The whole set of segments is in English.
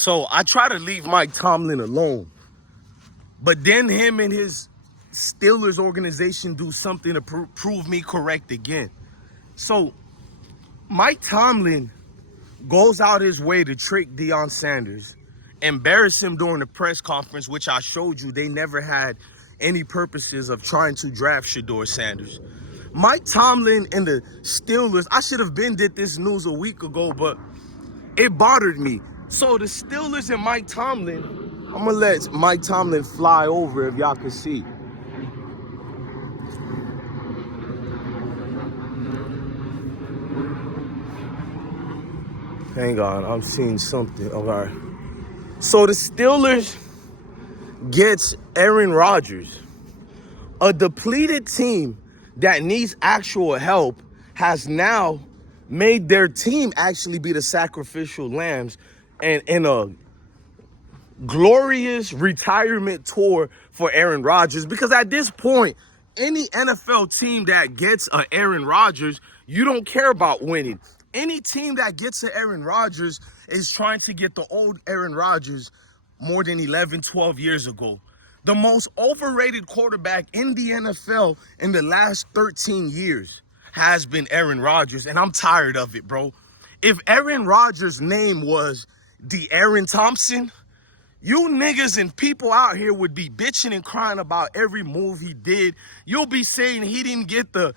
So I try to leave Mike Tomlin alone. But then him and his Steelers organization do something to prove me correct again. So Mike Tomlin goes out his way to trick Deion Sanders, embarrass him during the press conference, which I showed you they never had any purposes of trying to draft Shedeur Sanders. Mike Tomlin and the Steelers, I should have did this news a week ago, but it bothered me. So the Steelers and Mike Tomlin, I'm going to let Mike Tomlin fly over if y'all can see. Hang on, I'm seeing something. All right. So the Steelers gets Aaron Rodgers. A depleted team that needs actual help has now made their team actually be the sacrificial lambs and in a glorious retirement tour for Aaron Rodgers. Because at this point, any NFL team that gets a Aaron Rodgers, you don't care about winning. Any team that gets an Aaron Rodgers is trying to get the old Aaron Rodgers more than 11, 12 years ago. The most overrated quarterback in the NFL in the last 13 years has been Aaron Rodgers, and I'm tired of it, bro. If Aaron Rodgers' name was De'Aaron Thompson, you niggas and people out here would be bitching and crying about every move he did. You'll be saying he didn't get the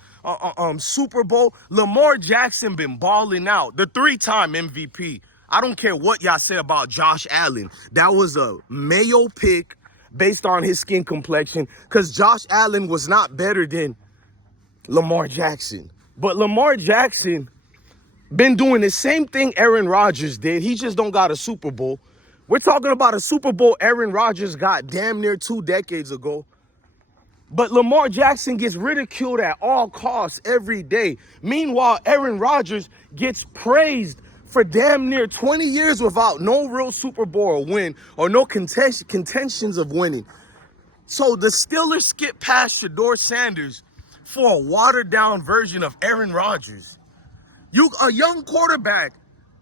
Super Bowl. Lamar Jackson been balling out. The 3-time MVP. I don't care what y'all say about Josh Allen. That was a Mayo pick based on his skin complexion, because Josh Allen was not better than Lamar Jackson. But Lamar Jackson been doing the same thing Aaron Rodgers did. He just don't got a Super Bowl. We're talking about a Super Bowl Aaron Rodgers got damn near 2 decades ago. But Lamar Jackson gets ridiculed at all costs every day. Meanwhile, Aaron Rodgers gets praised for damn near 20 years without no real Super Bowl win or no contentions of winning. So the Steelers skip past Shedeur Sanders for a watered-down version of Aaron Rodgers. A young quarterback.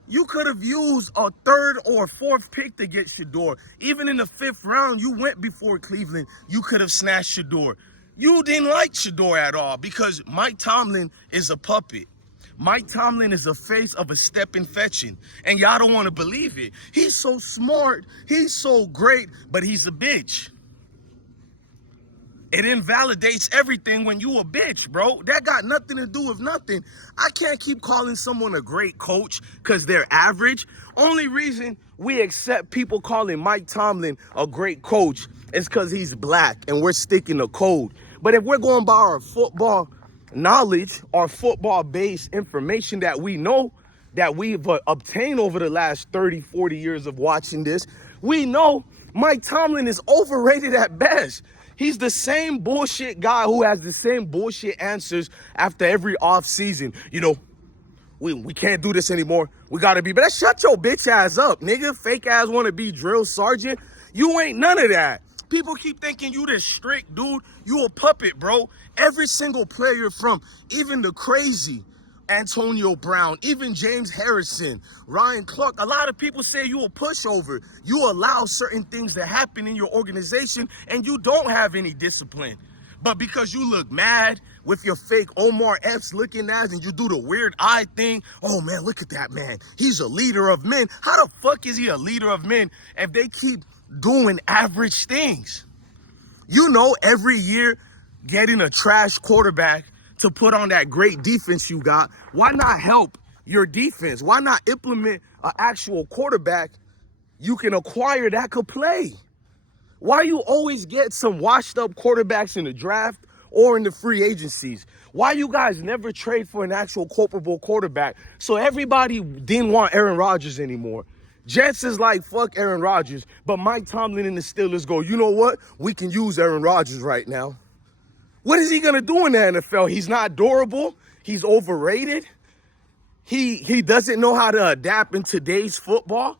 You could have used a 3rd or 4th pick to get Shedeur. Even in the 5th round, you went before Cleveland. You could have snatched Shedeur. You didn't like Shedeur at all because Mike Tomlin is a puppet. Mike Tomlin is a face of a step and fetching. And y'all don't want to believe it. He's so smart. He's so great, but he's a bitch. It invalidates everything when you a bitch, bro. That got nothing to do with nothing. I can't keep calling someone a great coach because they're average. Only reason we accept people calling Mike Tomlin a great coach is because he's black and we're sticking to code. But if we're going by our football knowledge, our football-based information that we know, that we've obtained over the last 30, 40 years of watching this, we know Mike Tomlin is overrated at best. He's the same bullshit guy who has the same bullshit answers after every offseason. You know, we can't do this anymore. We got to be better. Shut your bitch ass up, nigga. Fake ass want to be drill sergeant. You ain't none of that. People keep thinking you this strict, dude. You a puppet, bro. Every single player from even the crazy Antonio Brown, even James Harrison, Ryan Clark. A lot of people say you a pushover. You allow certain things to happen in your organization and you don't have any discipline. But because you look mad with your fake Omar Epps looking ass and you do the weird eye thing, oh man, look at that man. He's a leader of men. How the fuck is he a leader of men if they keep doing average things? You know, every year getting a trash quarterback to put on that great defense you got. Why not help your defense? Why not implement an actual quarterback you can acquire that could play? Why you always get some washed up quarterbacks in the draft or in the free agencies? Why you guys never trade for an actual culpable quarterback? So everybody didn't want Aaron Rodgers anymore. Jets is like, fuck Aaron Rodgers. But Mike Tomlin and the Steelers go, you know what? We can use Aaron Rodgers right now. What is he going to do in the NFL? He's not durable. He's overrated. He doesn't know how to adapt in today's football.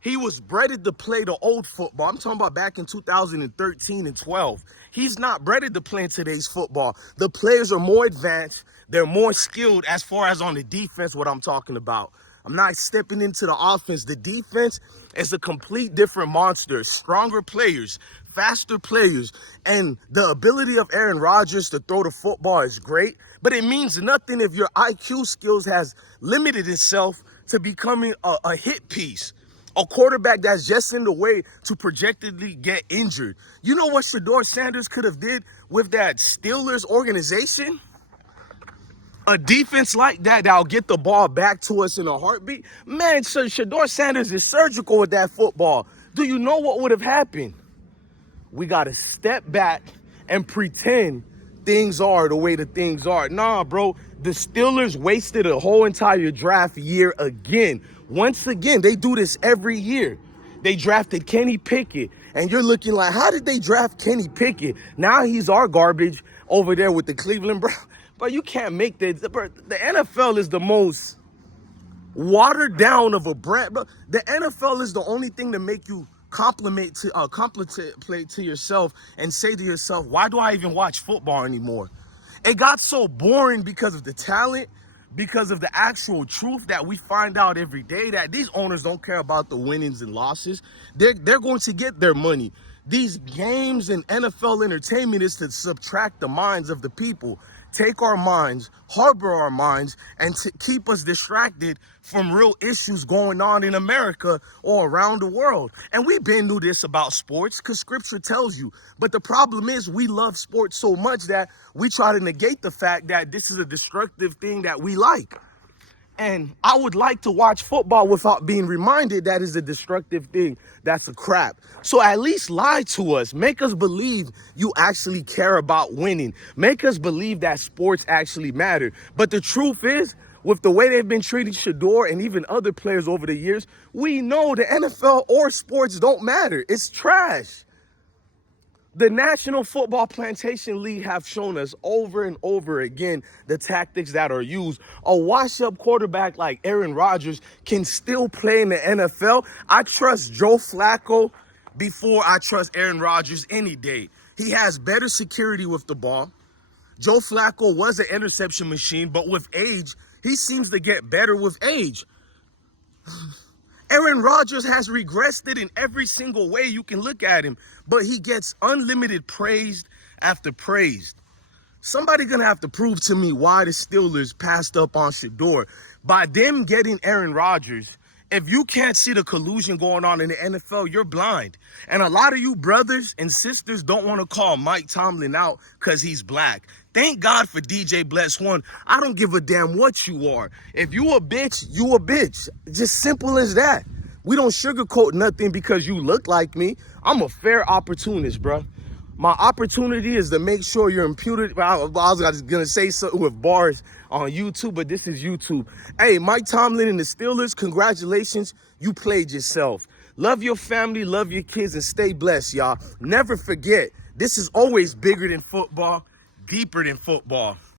He was bred to play the old football. I'm talking about back in 2013 and 12. He's not bred to play in today's football. The players are more advanced. They're more skilled as far as on the defense, what I'm talking about. I'm not stepping into the offense. The defense is a complete different monster. Stronger players, faster players, and the ability of Aaron Rodgers to throw the football is great, but it means nothing if your IQ skills has limited itself to becoming a hit piece. A quarterback that's just in the way to projectedly get injured. You know what Shedeur Sanders could have did with that Steelers organization? A defense like that that'll get the ball back to us in a heartbeat. Man, Shedeur Sanders is surgical with that football. Do you know what would have happened? We got to step back and pretend things are the way the things are. Nah, bro, the Steelers wasted a whole entire draft year again. Once again, they do this every year. They drafted Kenny Pickett, and you're looking like, how did they draft Kenny Pickett? Now he's our garbage over there with the Cleveland Browns. But you can't make that. The NFL is the most watered down of a brand. But the NFL is the only thing to make you compliment to yourself and say to yourself, why do I even watch football anymore? It got so boring because of the talent, because of the actual truth that we find out every day that these owners don't care about the winnings and losses. They're going to get their money. These games and NFL entertainment is to subtract the minds of the people, take our minds, harbor our minds, and to keep us distracted from real issues going on in America or around the world. And we've been through this about sports because scripture tells you. But the problem is we love sports so much that we try to negate the fact that this is a destructive thing that we like. And I would like to watch football without being reminded that is a destructive thing. That's a crap. So at least lie to us. Make us believe you actually care about winning. Make us believe that sports actually matter. But the truth is, with the way they've been treating Shedeur and even other players over the years, we know the NFL or sports don't matter. It's trash. The National Football Plantation League have shown us over and over again the tactics that are used. A wash-up quarterback like Aaron Rodgers can still play in the NFL. I trust Joe Flacco before I trust Aaron Rodgers any day. He has better security with the ball. Joe Flacco was an interception machine, but with age, he seems to get better with age. Aaron Rodgers has regressed it in every single way you can look at him, but he gets unlimited praise after praise. Somebody gonna have to prove to me why the Steelers passed up on Shedeur. By them getting Aaron Rodgers, if you can't see the collusion going on in the NFL, you're blind. And a lot of you brothers and sisters don't want to call Mike Tomlin out because he's black. Thank God for DJ Bless One. I don't give a damn what you are. If you a bitch, you a bitch. Just simple as that. We don't sugarcoat nothing because you look like me. I'm a fair opportunist, bro. My opportunity is to make sure you're imputed. I was going to say something with bars on YouTube, but this is YouTube. Hey, Mike Tomlin and the Steelers, congratulations. You played yourself. Love your family, love your kids, and stay blessed, y'all. Never forget, this is always bigger than football, deeper than football.